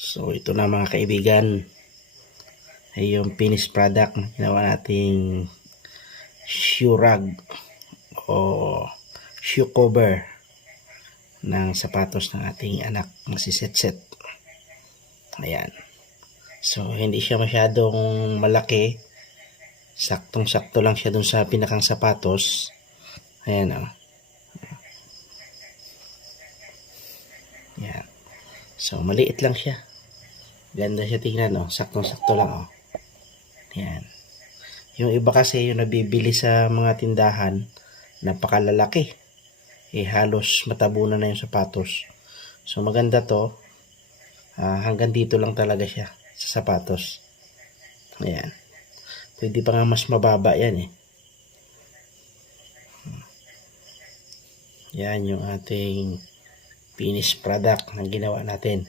So ito na mga kaibigan ay yung finished product na ginawa nating shoe rug o shoe cover ng sapatos ng ating anak na si Setset. Ayan. So hindi siya masyadong malaki. Saktong-sakto lang siya dun sa pinakang sapatos. Ayan o. Ayan. So maliit lang siya. Ganda siya tingnan o. Saktong-sakto lang o. Ayan. Yung iba kasi yung nabibili sa mga tindahan, napakalalaki. Halos matabunan na yung sapatos. So maganda to. Hanggang dito lang talaga siya sa sapatos. Ayan. Pwede pa nga mas mababa yan eh. Yan yung ating finished product na ginawa natin.